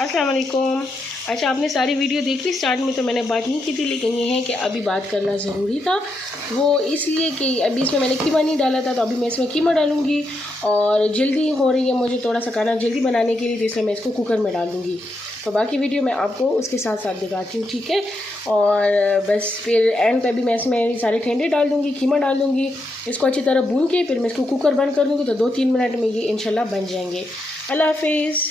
अस्सलाम वालेकुम। अच्छा, आपने सारी वीडियो देख ली। स्टार्ट में तो मैंने बात नहीं की थी, लेकिन ये है कि अभी बात करना ज़रूरी था। वो इसलिए कि अभी इसमें मैंने कीमा नहीं डाला था, तो अभी मैं इसमें कीमा डालूँगी। और जल्दी हो रही है मुझे थोड़ा सा खाना जल्दी बनाने के लिए, तो इसलिए मैं इसको कुकर में डाल दूँगी। तो बाकी वीडियो मैं आपको उसके साथ साथ दिखाती हूँ, ठीक है। और बस फिर एंड पे भी मैं इसमें सारे ठंडे डाल दूँगी, कीमा डाल दूँगी, इसको अच्छी तरह भून के फिर मैं इसको कुकर बंद कर दूँगी। तो 2-3 मिनट में ये इंशाल्लाह बन जाएंगे। अल्लाह हाफिज़।